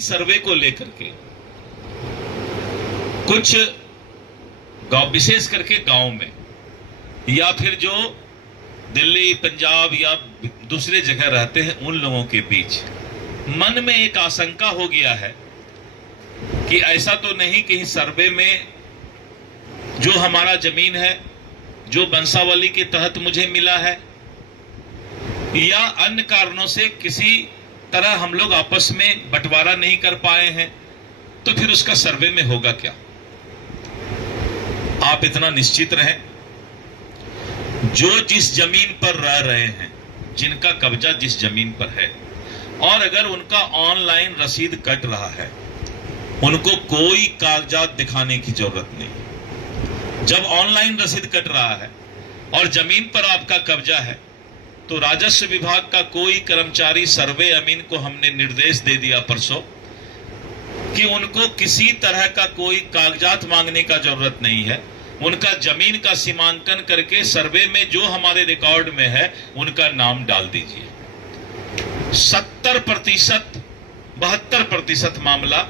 सर्वे को लेकर के कुछ गांव, विशेष करके गांव में या फिर जो दिल्ली, पंजाब या दूसरे जगह रहते हैं, उन लोगों के बीच मन में एक आशंका हो गया है कि ऐसा तो नहीं कि सर्वे में जो हमारा जमीन है, जो वंशावली के तहत मुझे मिला है, या अन्य कारणों से किसी तरह हम लोग आपस में बंटवारा नहीं कर पाए हैं, तो फिर उसका सर्वे में होगा क्या। आप इतना निश्चित रहें, जो जिस जमीन पर रह रहे हैं, जिनका कब्जा जिस जमीन पर है, और अगर उनका ऑनलाइन रसीद कट रहा है, उनको कोई कागजात दिखाने की जरूरत नहीं। जब ऑनलाइन रसीद कट रहा है और जमीन पर आपका कब्जा है, तो राजस्व विभाग का कोई कर्मचारी, सर्वे अमीन को हमने निर्देश दे दिया परसों कि उनको किसी तरह का कोई कागजात मांगने का जरूरत नहीं है। उनका जमीन का सीमांकन करके सर्वे में जो हमारे रिकॉर्ड में है उनका नाम डाल दीजिए। 70%, 72% मामला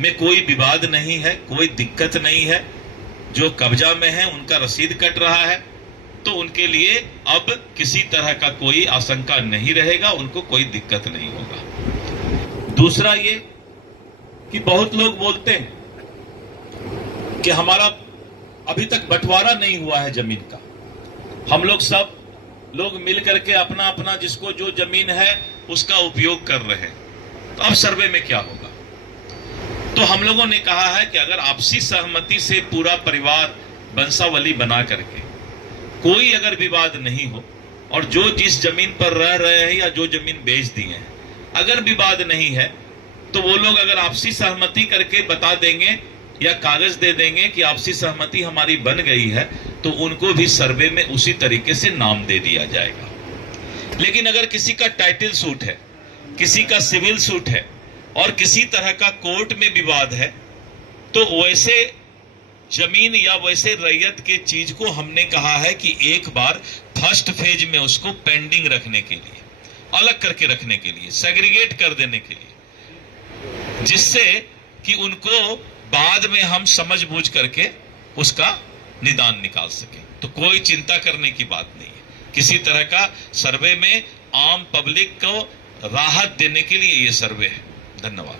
में कोई विवाद नहीं है, कोई दिक्कत नहीं है। जो कब्जा में है उनका रसीद कट रहा है, तो उनके लिए अब किसी तरह का कोई आशंका नहीं रहेगा, उनको कोई दिक्कत नहीं होगा। दूसरा ये कि बहुत लोग बोलते हैं कि हमारा अभी तक बंटवारा नहीं हुआ है जमीन का, हम लोग सब लोग मिल करके अपना अपना जिसको जो जमीन है उसका उपयोग कर रहे हैं, तो अब सर्वे में क्या होगा। तो हम लोगों ने कहा है कि अगर आपसी सहमति से पूरा परिवार वंशावली बना करके कोई अगर विवाद नहीं हो, और जो जिस जमीन पर रह रहे हैं या जो जमीन बेच दिए हैं, अगर विवाद नहीं है, तो वो लोग अगर आपसी सहमति करके बता देंगे या कागज दे देंगे कि आपसी सहमति हमारी बन गई है, तो उनको भी सर्वे में उसी तरीके से नाम दे दिया जाएगा। लेकिन अगर किसी का टाइटल सूट है, किसी का सिविल सूट है और किसी तरह का कोर्ट में विवाद है, तो वैसे जमीन या वैसे रैयत के चीज को हमने कहा है कि एक बार फर्स्ट फेज में उसको पेंडिंग रखने के लिए, अलग करके रखने के लिए, सेग्रीगेट कर देने के लिए, जिससे कि उनको बाद में हम समझ बूझ करके उसका निदान निकाल सके। तो कोई चिंता करने की बात नहीं है। किसी तरह का सर्वे में आम पब्लिक को राहत देने के लिए ये सर्वे है। धन्यवाद।